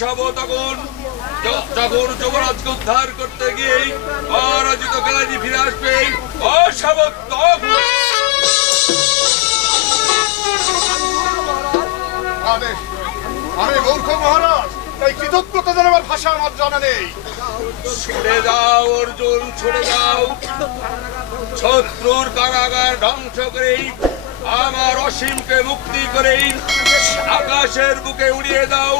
বসাবো তখন যখন যুবরাজকে উদ্ধার করতে গিয়ে পরাজিত গাজী ফিরে আসবে বসাবো তখন। আমি মূর্খ মহারাজ, তাই কৃতজ্ঞতা জানাবার ভাষা আমার জানা নেই। ছুটে যাও অর্জুন, ছুটে যাও। শত্রুর কারাগার ধ্বংস করেই আমার অসীমকে মুক্তি করেই আকাশের বুকে উড়িয়ে দাও।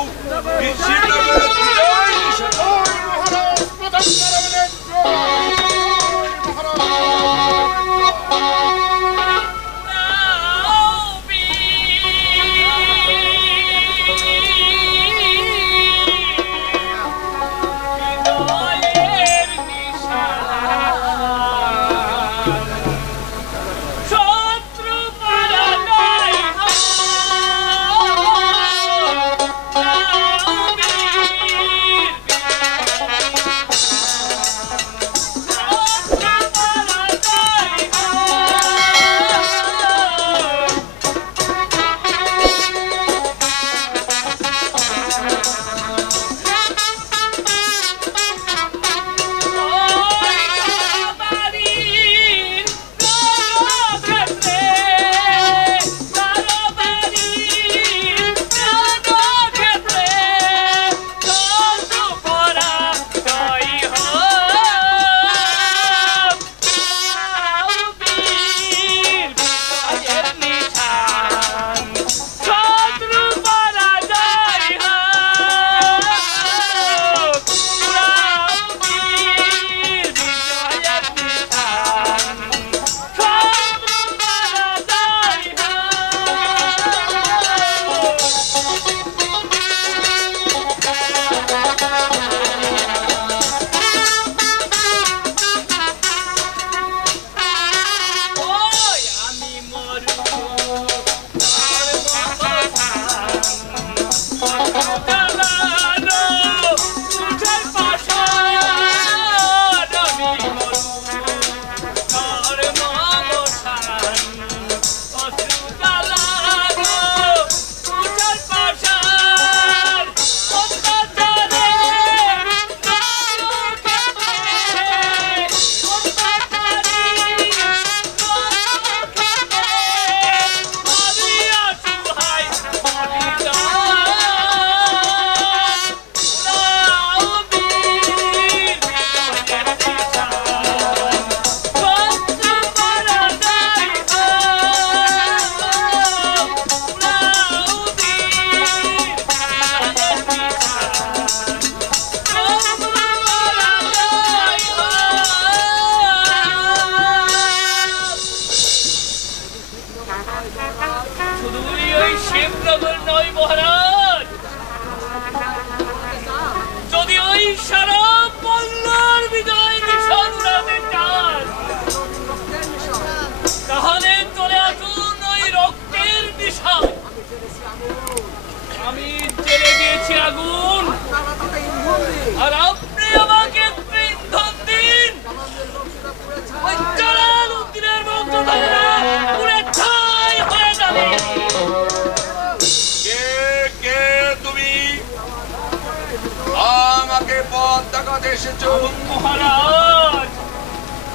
মহারাজ,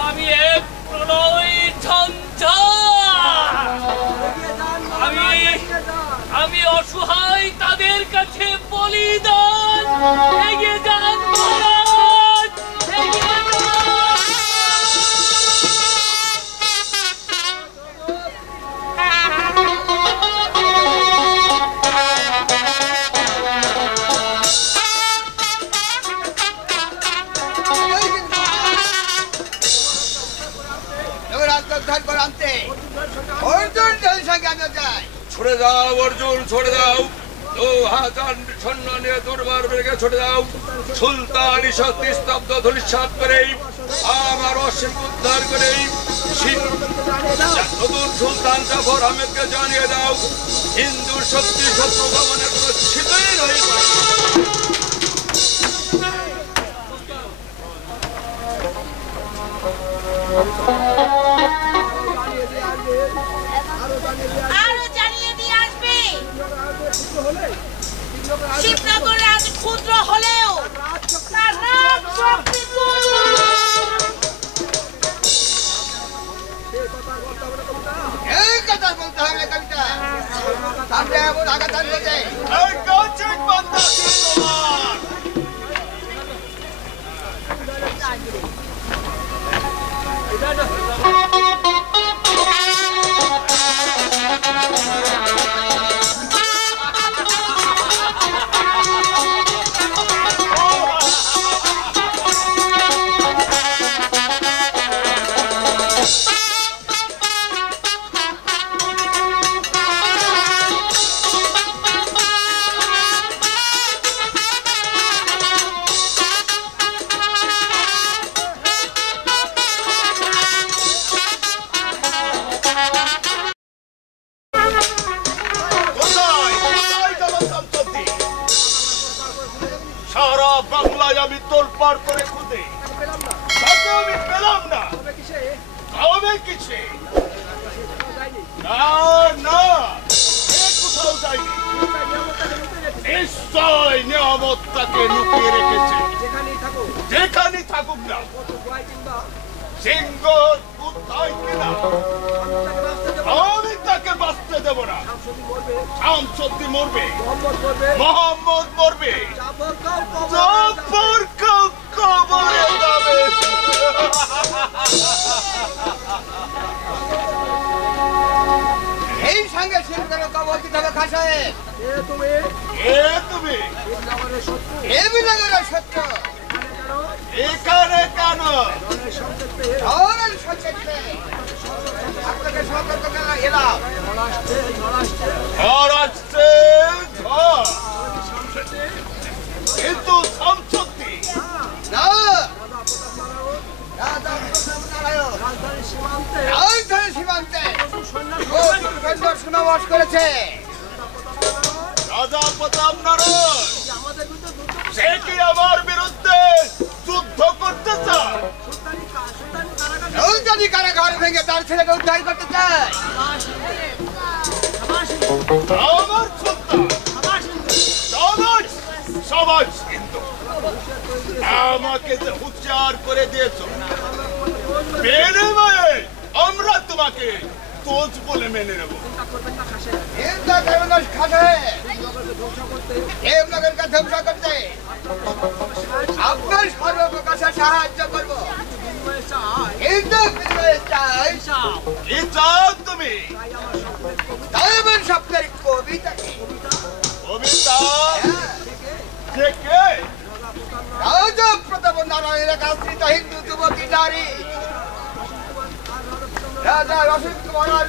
আমি এক প্রলয় ঝঞ্ঝা, আমি অসহায়, তাদের কাছে বলিদান। এগিয়ে যান মহারাজ, এগিয়ে যান। ছুড়ে যাও অর্জুন, ছুড়ে যাও। সৈন্য নিয়ে দুর্বার বেগে ছুটে যাও। সুলতান শক্তি স্তব্ধ ধূলিসাৎ করে আমার অসীম উদ্ধার করে নতুন সুলতান জাফর আহমেদকে জানিয়ে দাও, হিন্দুর শক্তি শত্রু দমনের কোনো ছিটই রইল না। আরো জানিয়ে দিয়ে আসবে শিবনগরে আজ খুব সারা বাংলায় আমি তোলপাড় করে খুঁজে তাকে আমি পেলাম না। হবে কিসে? না না, এ কোথাও যায়নি। নিশ্চয় নিয়ামত তাকে লুকিয়ে রেখেছে, যেখানেই থাকুক না। সিংহ কোথায় কিনা আমি তাকে বাঁচতে দেব না। শামসুদ্দিন মরবে, মোহাম্মদ মরবে, জাফর কবরে যাবে। এই সঙ্গে সিংহের কবর দিতে হবে খান সাহেব। তুমি নগরের শত্রু এখানে কেন? ধরেন সচেতনে আপনাকে সতর্ক করে এলাম। ঝড় আসছে, ঝড়, কিন্তু শামসুদ্দিন না, রাজধানী সীমান্তে সৈন্য সমাবেশ করেছে। রাজা প্রতাপ নারায়ণ সে কি আমার বিরুদ্ধে যুদ্ধ করতে চায়? যদি কারাগার ভেঙে তার ছেলেকে উদ্ধার করতে চায়, আমার সুলতান সমাজ কিন্তু আমাকে যে হুঁশিয়ার করে দিয়েছ, বিনিময়ে আমরা তোমাকে তোজ বলে মেনে নেব। দেবনগরকে ধ্বংস করতে আপনার সর্বপ্রকাশে সাহায্য করব। কিন্তু চাই কি চাও তুমি? তাইবেন স্বপ্নের কবিতা। কবিতা? কে কে? রাজা প্রতাপ নারায়ণের আশ্রিত হিন্দু যুবতী নারী রাজা রসিক কুমার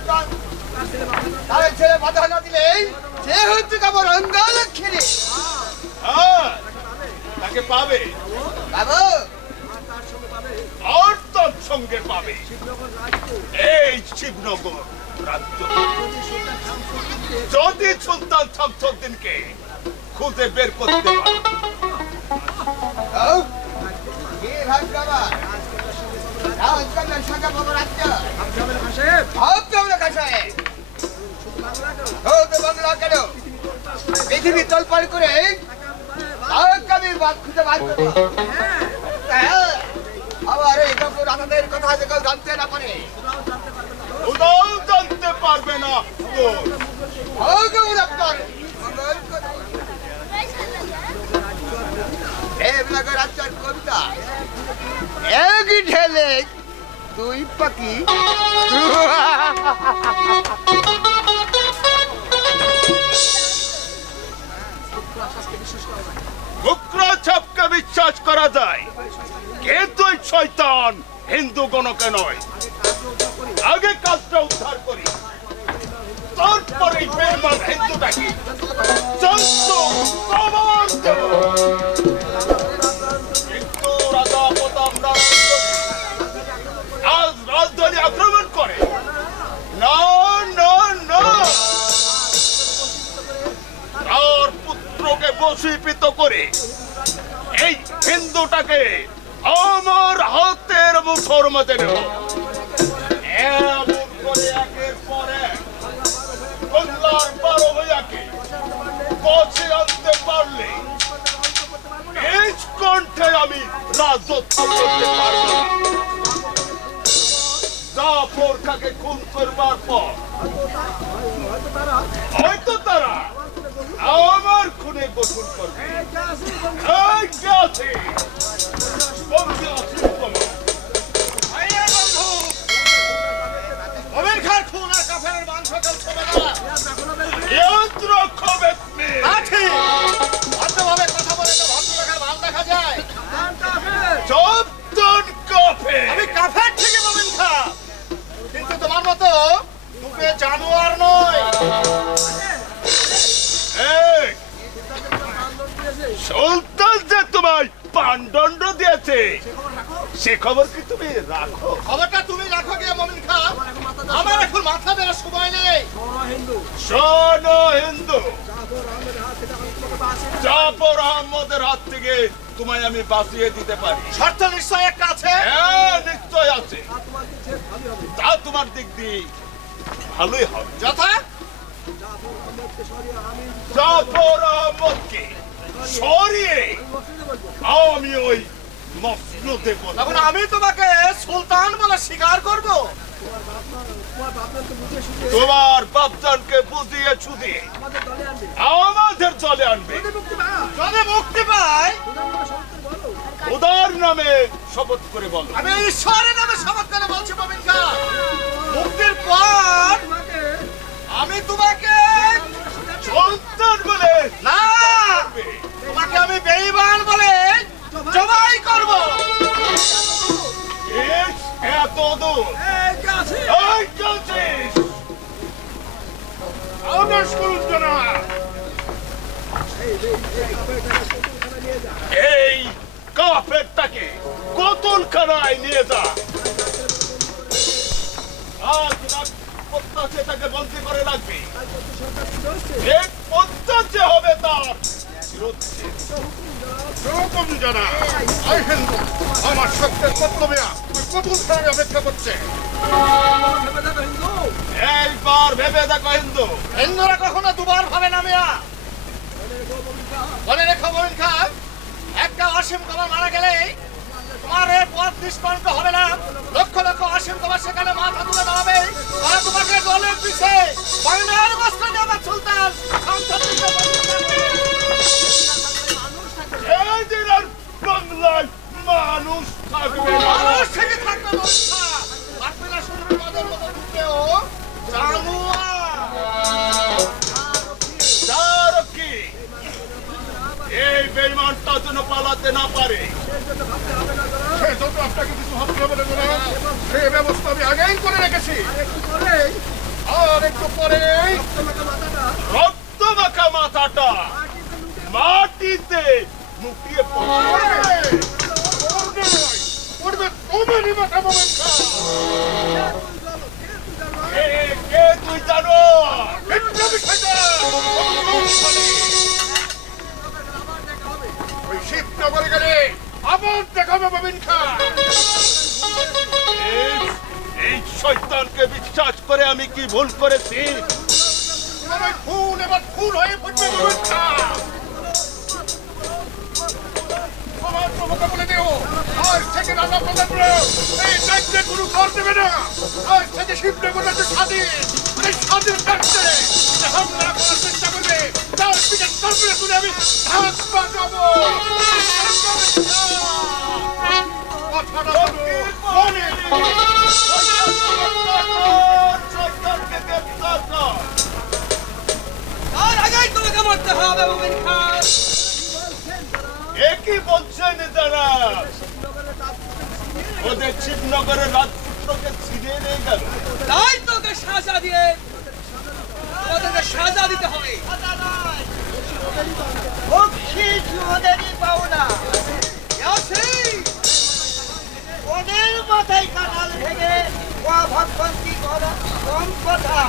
তার ছেলে বাধা না দিলেই সে হচ্ছে আমার অঙ্গলক্ষ্মী। তাকে পাবে, বাবু আর তোর সঙ্গে পাবে এই শিবনগর রাজ্য। যদি সুলতান শামসুদ্দিনকে খুঁজে বের করতে পারে। পৃথিবী তলপাড় করে আমি খুঁজে বার করবো। আবার এই রাজাদের কথা যে কেউ জানতে না পারে, ওরাও জানতে পারবে না। দেবনগর রাজ্যের কবিতা এক ঢেলে দুই পাখি। শুক্রাচাপকে বিশ্বাস করা যায়, কিন্তু শয়তান হিন্দু গণকে নয়। আগে কাজটা উদ্ধার করি, তারপরে বেমান হিন্দুটাকে কিন্তু রাজা প্রতাপ নারায়ণ আজ রাজধানী আক্রমণ করে। না না না, তার পুত্রকে বশীভূত করে এই হিন্দুটাকে আমার হাতের মুঠোর মধ্যে নেব। এমন করে একের পর এক বাংলার 12 ভাইয়াকে বশে আনতে পারলে এই কণ্ঠে আমি রাজত্ব করতে পারব না। জাফর খাকে খুন করবার পর হয়তো তারা আমার খুনে গোসল করবে। কিন্তু তোমার মতো জানোয়ার নয়। সুলতান যে তোমায় পাণ্ডণ্ড দিয়েছে সে খবর কি তুমি রাখো? খবরটা তুমি রাখো গিয়ে মমিন খা, আমার এখন মাথা দেওয়ার সময় নেই। শোনো হিন্দু, জাফর আহমদের হাত থেকে তোমায় আমি বাঁচিয়ে দিতে পারি। শর্ত নিশ্চয় একটা আছে। হ্যাঁ, নিশ্চয় আছে। তা তোমার দিক দিয়ে ভালোই হবে। যথা জাফর আহমদকে সরিয়ে আমি ওই মসনদে বলবো। তখন আমি তোমাকে সুলতান বলে স্বীকার করব। তোমার বাপজানকে বুঝিয়ে ছুদিয়ে আমাদের দলে আনবে। যদি মুক্তি পাই খোদার নামে শপথ করে বলো। আমি ঈশ্বরের নামে শপথ করে বলছি মোমিন খান, মুক্তির পর আমি তোমাকে সন্তান বলে না, তোমাকে আমি বেঈমান বলে জবাই করব। এত দূর আদেশ করুন জনাব। এই কাফেরটাকে কতলখানায় নিয়ে যা। আজ রাত পদ্মাছে তাকে বন্দী করে রাখবি। এক পদ্মাছে হবে তার হুকুম জানা। আমার সত্যের কর্তব্যা কতক্ষণ অপেক্ষা করছে। এইবার ভেবে দেখো হিন্দু। হিন্দুরা কখনো দুবার ভাবে না মিয়া। মনে রেখো মোমিন খান, একটা অসীম কমা মারা গেলে তোমার এর পথ নিষ্কণ্ঠ হবে না। লক্ষ লক্ষ অসীম কমা সেখানে মাথা তুলে দাঁড়াবে। তারা তোমাকে দলের পিছে বাংলার বস্ত্র দেওয়া সুলতান এই জেলার বাংলায় মানুষ থাকবে না। মানুষ থেকে থাকবে ব্যবস্থা থাকবে না। শুনবে মদের মতো ঢুকেও কি এই বেঈমানটা যেন পালাতে না পারে। সেজন্য আপনাকে কিছু ভাবতে হবে না জনাব। সে ব্যবস্থা আমি আগেই করে রেখেছি। আর একটু পরে রক্ত মাখা মাথাটা মাটিতে মুটিয়ে পড়বে তোমারই মাথা মোমিন খান। কে তুই জানো? ওই শিবনগরে গেলে আবার দেখাবে মোমিন খান। এই শয়তানকে বিশ্বাস করে আমি কি ভুল করেছি? তোমার খুন এবার খুন হয়ে পড়বে মোমিন খান। তোমার প্রভুকে বলে দিও, আজ থেকে রাজা প্রতাপপুর এই রাজ্যে কোনো কর দেবে না। আজ থেকে শিবনগর রাজ্য স্বাধীন। এই স্বাধীন রাজ্যে যে হামলা করার চেষ্টা করবে তার দিকে তারপরে তুলে আমি হাত বাজাবো। কথাটা হলো মনে শয়তানকে গ্রেফতার কর। আর আগেই তোমাকে মরতে হবে মোমিন খান। একই বলছেন যারা ওদের শিবনগরের রাজপুত্রকে ছিনিয়ে নিয়ে গেল। তাই তোকে সাজা দিয়ে ওদেরকে সাজা দিতে হবে। ওদেরই পাওনা ওদের মাথায় কাঁঠাল ভেঙে ভক্তি করা কম কথা।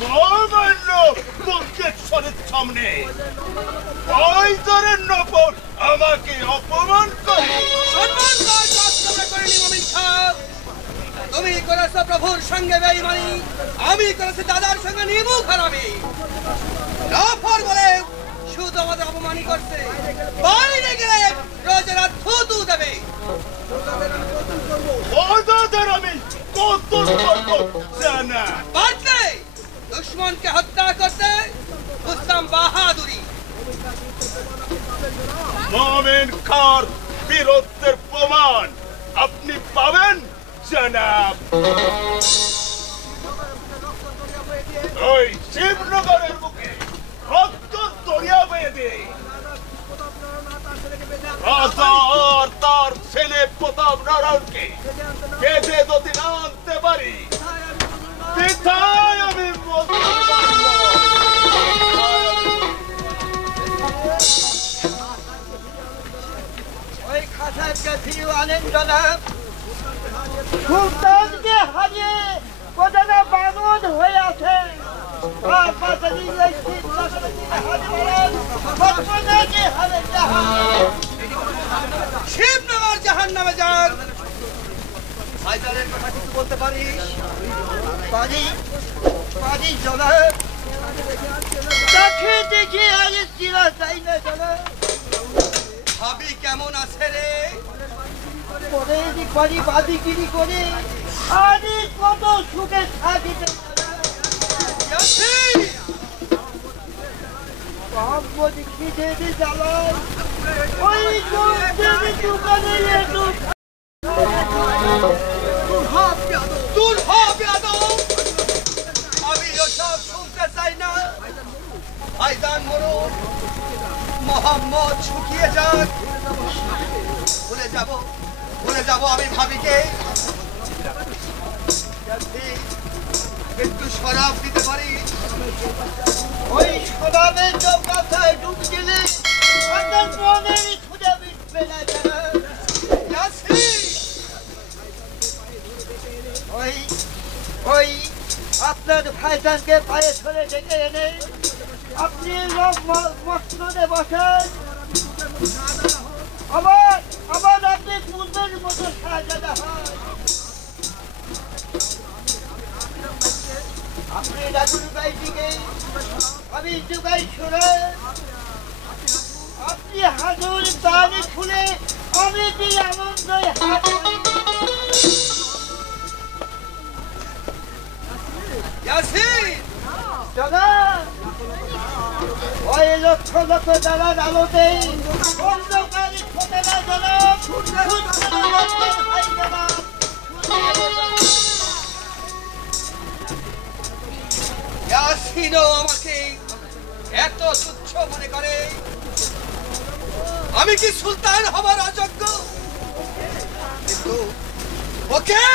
মহামান্য বঙ্কেশ্বরের সামনে পয়জরের নপর আমাকে অপমান করে। সম্মান করেনি মোমিন খান। তুমি করেছো প্রভুর সঙ্গে বেঈমানি, আমি করেছি দাদার সঙ্গে নিমুখ হারামি। জাফর বলে শুধু আমাদের অপমানই করছে, বাইরে গেলে রোজেরা থুতু দেবে। ওদের আমি কত করবো জানা। পারলে দুশ্মনকে হত্যা করতে বুঝতাম বাহাদুরি। মোমিন খান বীরত্বের প্রমাণ আপনি পাবেন জনাব। ওই শিবনগরের মুখে রক্ত দরিয়া বয়ে দিয়ে রাজা আর তার ছেলে প্রতাপ নারায়ণকে বেঁধে যদি না আনতে পারি পিতায় আমি ওই খাসার কাছে আনন্দ না সুলতানকে হারিয়ে কোথাও বানর হয়ে আছে। শিবনগর জাহান্নামে যান। হায়দারের কথা কিছু বলতে পারিস? পারি পারি জনাব, দেখে দেখে আজ চিরা চাই না জনাব। ভাবি কেমন আছে রে? করে পারি বাদিগিরি করে আজ কত সুখে থাকিতে ইয়াসিন! মোহাম্মদ খিদে জ্বালায় ওই দোকানে একটু দূর হ বেয়াদব! আমি ওসব শুনতে চাই না। হায়দার মরুন, মোহাম্মদ শুকিয়ে যাক, ভুলে যাব আমি ভাবিকে। একটু শরাব দিতে পারি? ওই সদাবের চৌকাথায় ডুব গেলে আপনার মনের খুঁজে মিটবে না জনাব। ইয়াসিন! ওই আপনার ভাইজানকে পায়ে ধরে ডেকে এনে আপনি মসনদে বসেন। আবার আপনি পূর্বের মতো সাজানো হয়। আপনি রাজুর ভাইটিকে আমি যুগাই শুনে আপনি হাজুর দানি খুলে আমি যে আনন্দই হাত ইয়াসিন! ওই লক্ষ লক্ষ দালার আলোতে অন্ধকারে ফোটে না জনাব। ইয়াসিনও আমাকে এত তুচ্ছ মনে করে? আমি কি সুলতান হবার অযোগ্য? কিন্তু ওকে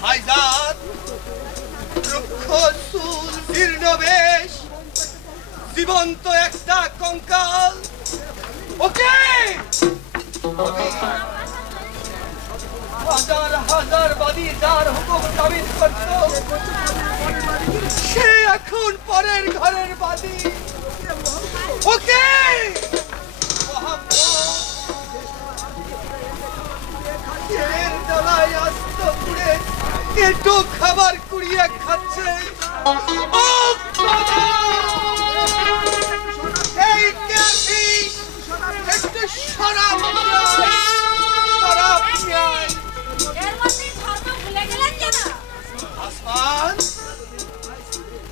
ভাইজান, রুক্ষ চুল, জীর্ণ বেশ, জীবন্ত একটা কঙ্কাল, ওকে আমি হাজার হাজার বাদী যার হুকুম তাবিজ করত, সে এখন পরের ঘরের বাদী। ওকে একটু খাবার কুড়িয়ে খাচ্ছে। ও খোদা! এই কে আছিস? একটু শরাব চাই, শরাব চাই। আসমান,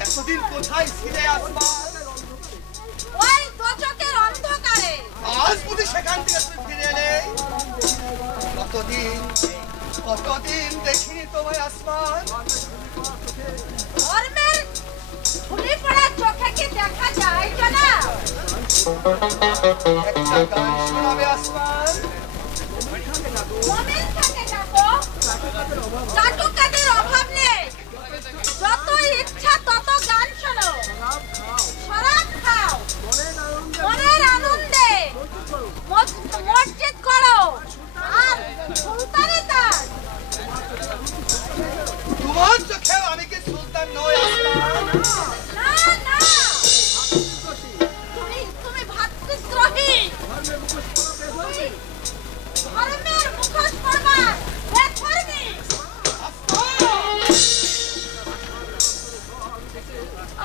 এতদিন কোথায় ছিলে আসমান? আজ বুঝি সেখান থেকে তুমি ফিরে এলে? কতদিন দেখিনি তোমায় আসমান। একটা গান শোনাবে আসমান? অভাব নেই, যত ইচ্ছা তত গান শোনো, শরাব খাও, মনের আনন্দে মসজিদ করো, আর সুলতানের তাজ। তোমার চোখেও আমি কি সুলতান নই আসমান? না না, তুমি ভাতৃদ্রোহী, ধর্মের মুখোশ পরবা বেধর্মী।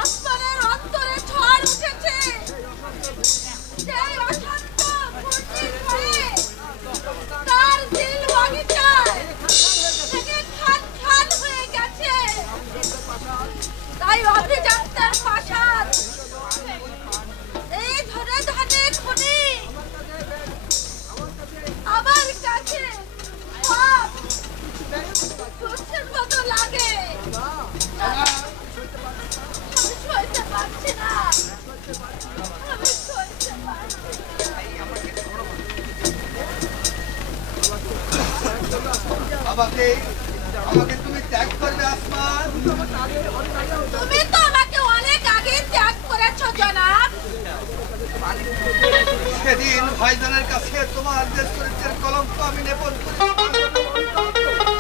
আসমানের অন্তরে ঝড় উঠেছে, সেই অশান্ত ফুর্তির ভয়ে তার দিল বাগিচায় থেকে খান খান হয়ে গেছে। তাই অভিযাত্রার প্রাসাদ এই ধরে ধানে খুনি আমার কাছে সব তুচ্ছের মতো লাগে। আমি সইতে পারছি না, আমি সইতে পারছি না। আমাকে তুমি ত্যাগ করবে আসমান? তুমি তো আমাকে অনেক আগে ত্যাগ করেছো জনাব। সেদিন ভাইজানের কাছে তোমার দেশ চরিত্রের কলঙ্ক আমি নেপন করি,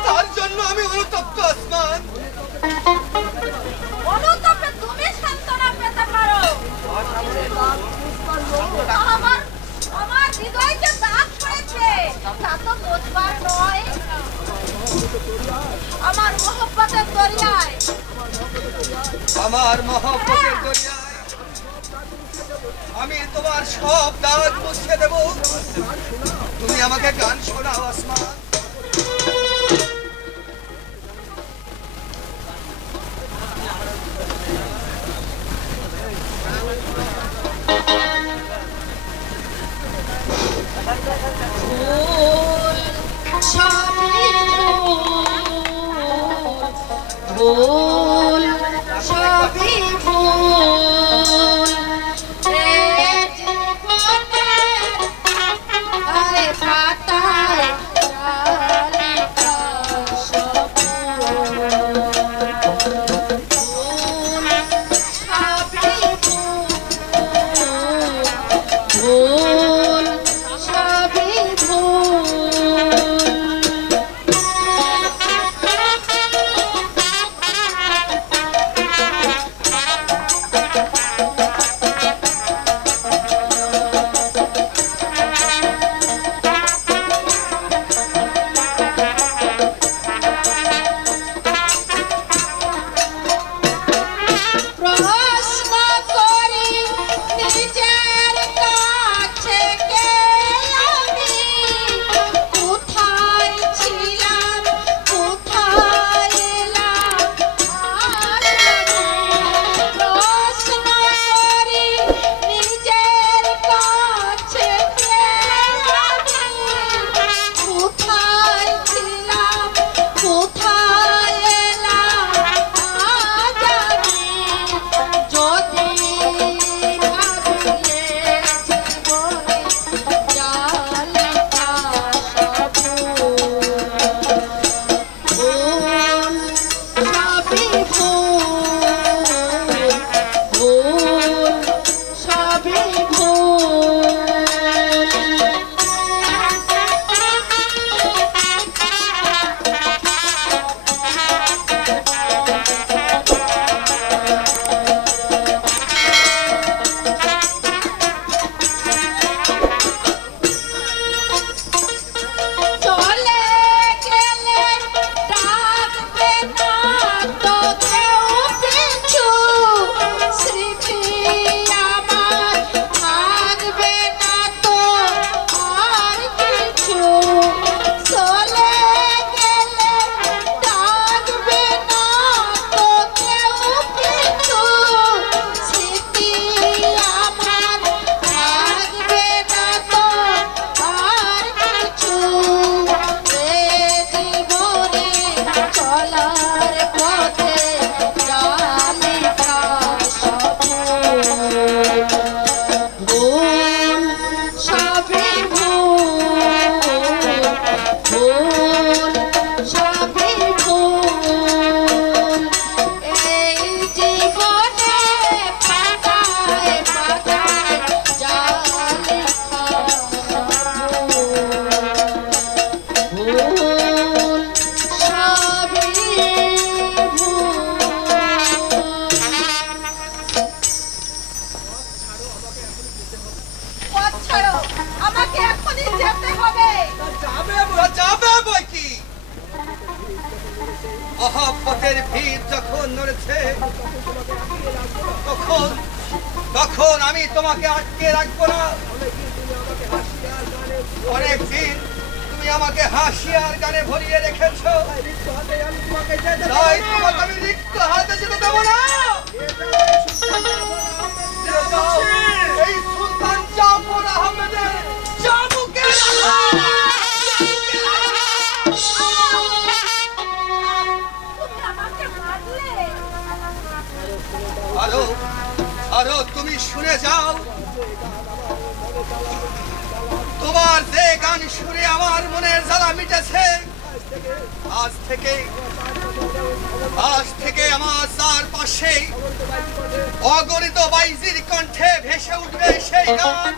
তার জন্য আমি অনুতপ্ত আসমান। অনুতাপে আমার আমার হৃদয়কে দাগ পড়েছে তা তো বুঝবার নয়। আমার মহব্বতের দরিয়ায় আমার মহব্বতের দরিয়ায় আমি তোমার সব দাগ মুছে দেব। তুমি আমাকে গান শোনাও আসমান। ভুল সবই ভুল আরে পাতায় মহব্বতের ভিড় যখন নড়েছে তখন তখন আমি তোমাকে আটকে রাখবো না। অনেকদিন তুমি আমাকে হাসি আর গানে ভরিয়ে রেখেছো, তাই তোমাকে আমি রিক্ত হাতে যেতে দেবো না। এই সুলতান জাফর আহমেদের চাবুকের আরো তুমি শুনে যাও, তোমার যে গান শুনে আমার মনের জ্বালা মিটেছে, আজ থেকে আমার চারপাশে অগণিত বাইজির কণ্ঠে ভেসে উঠবে সেই গান।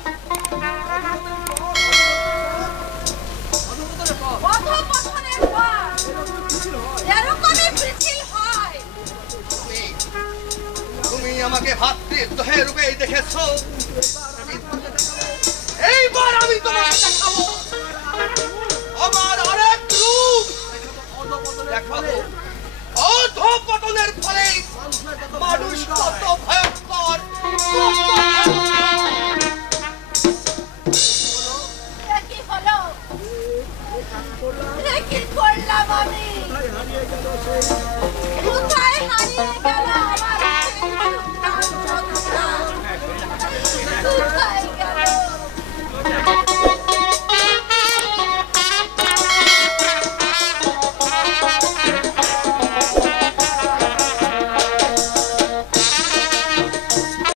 তুমি আমাকে ভাতৃত্ব মিথ্যে রূপেই দেখেছো, এইবার আমি তোমাকে দেখাবো আমার আরেক রূপ দেখাবো। অধঃপতনের ফলে মানুষ কত ভয়ঙ্কর, কি হলো? কি করলাম আমি? কোথায় হারিয়ে গেল আমার